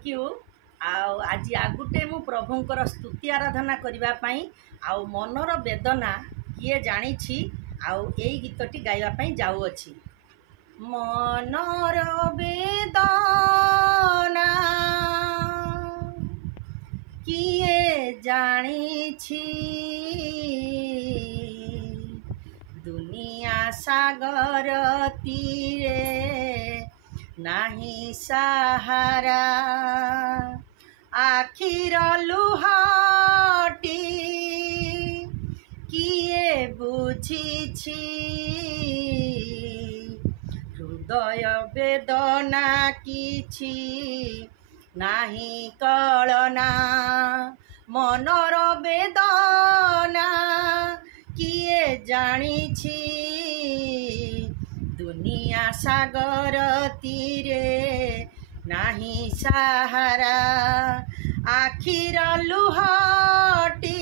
Thank you. आज आगुटे मु प्रभुंकर स्तुति आराधना करबा पई आउ मनर वेदना किए जानिछि आउ एई गीतटी गाइबा पई जाउ अछि। मनर वेदना किए जानिछि दुनिया सागर तीरे नाही सहारा आखिर लुहाटी किए बुझिछि हृदय वेदना किछि नाही कलना मनर वेदना किए जानिछि दुनिया सागर तीरे नाही सहारा आखिर लुहाटी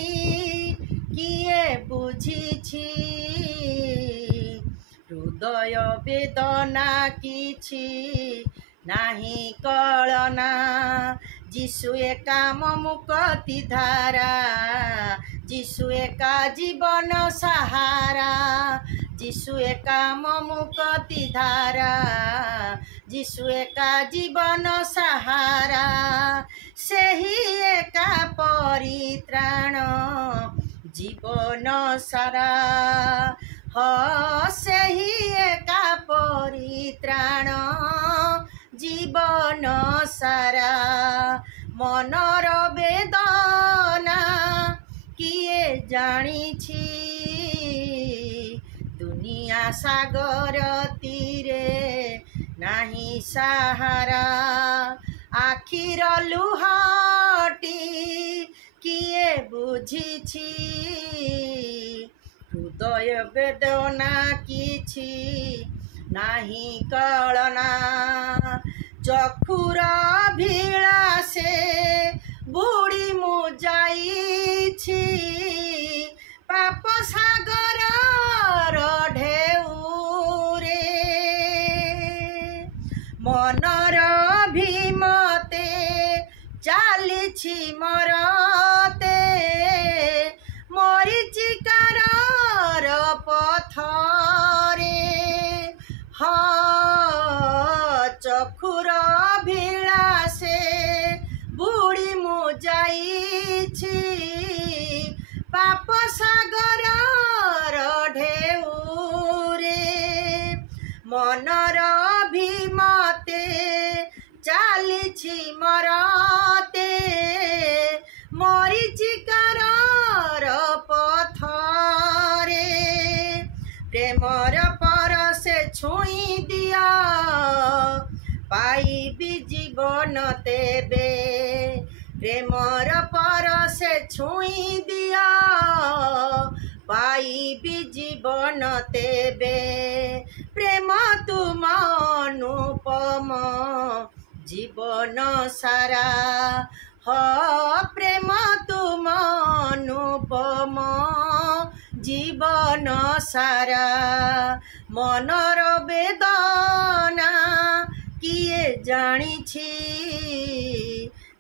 किए बुझिछि हृदय वेदना किछि नाही कलना जीशु एका मुक्ति धारा जीशु एका जीवन सहारा जीशु एका मुक्ति धारा जीशु एका जीवन सहारा सेही एका परित्राण जीवन सारा सेही एका परित्राण जीवन सारा मनर वेदना किए जानिछि दुनिया सागर तीरे नाही सहारा आखिर लुहाटी किए बुझिछि हृदय वेदना किछि नाही कलना चखुर भिलासे बुड़ी मु जाइछि पाप सागर ढेउरे मनर भीमते चालिछि मरते मरीचिकार पथरे चखुर भिलासे बुड़ी मु जाइछि पाप सागर ढेउरे मनर भीमते चालिछि मरते मरीचिकार पथरे प्रेमर परसे छुई दिया पाइबी जीवन तेबे प्रेमर परसे छुई दिया पाइबी जीवन तेबे प्रेम तुम अनुपम जीवन सारा प्रेम तुम अनुपम जीवन सारा मनर वेदना किए जानिछि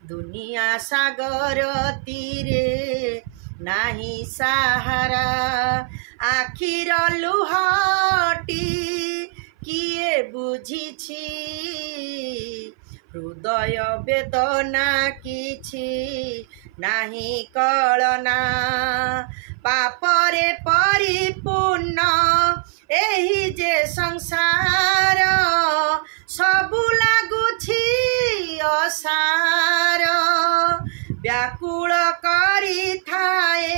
दुनिया सागर तीरे नाही सहारा आखिर लुहाटी किए बुझिछि हृदय वेदना किछि नाही कलना पापरे परिपूर्ण एही जे संसार सबु लागुछि असार व्याकुल करी थाए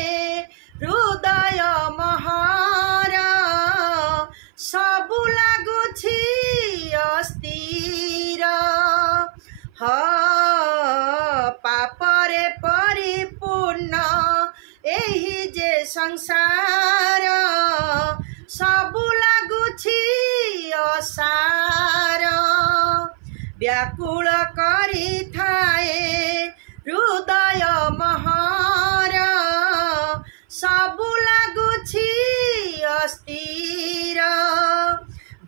हृदय महर सबु लागुछि अस्थिर पापरे परिपूर्ण एही जे संसार सबु लागुछि असार व्याकुल करी थाए हृदय महर सबु लागुछि अस्थिर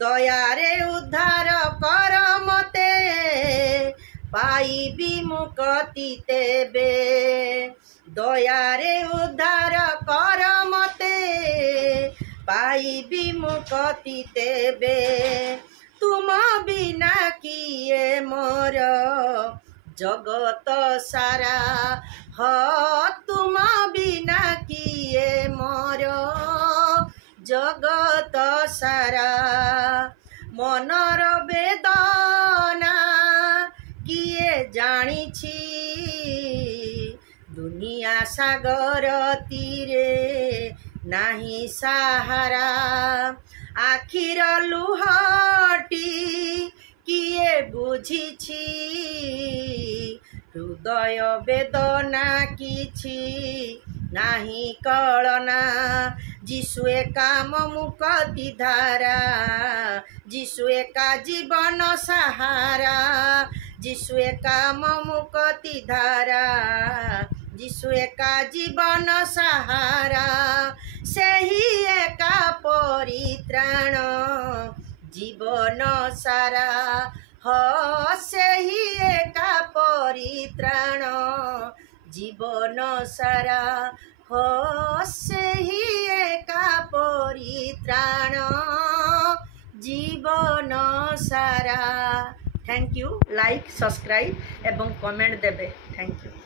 दयारे उद्धार कर मते पाइबी मुक्ति तेबे दयारे उद्धार कर मते पाइबी मुक्ति तेबे तुम बिना किए मोर जगत सारा ह तुम बिना किए मोर जगत सारा मनर वेदना किए जानिछि दुनिया सागर तीरे नाही सहारा आखिर लुहटी किए बुझिछि हृदय वेदना किछि नाही कळना जिसुए काम मुक्ति धारा जिसुए का जीवन सहारा जिसुए काम मुक्ति धारा जिसुए का जीवन सहारा सेही एका परित्राण जीवन सारा ह सेही एका परित्राण जीवन सारा ह सेही एका परित्राण जीवन सारा। Thank you. लाइक सब्सक्राइब एवं कमेंट देबे। Thank you.